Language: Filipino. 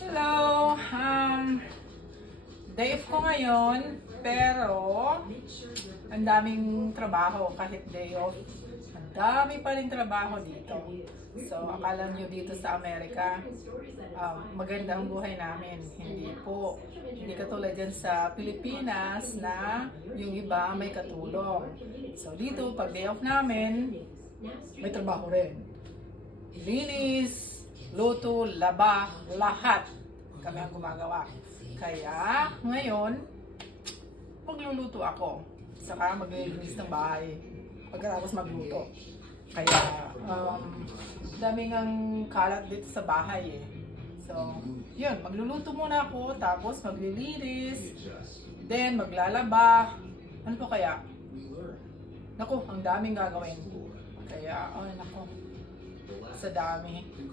Hello! Day off ko ngayon, pero ang daming trabaho kahit day off. Ang dami pa rin trabaho dito. So, akala nyo dito sa Amerika, maganda ang buhay namin. Hindi po. Hindi katulad dyan sa Pilipinas na yung iba may katulong. So, dito, pag day off namin, may trabaho rin. Linis, luto, laba, lahat kami ang gumagawa. Kaya, ngayon, magluluto ako. Saka maglilinis ng bahay pagkatapos magluto. Kaya, daming ang kalat dito sa bahay eh. So, yun, magluluto muna ako, tapos maglilinis, then maglalaba. Ano pa kaya? Naku, ang daming gagawin. Kaya, naku, sa dami.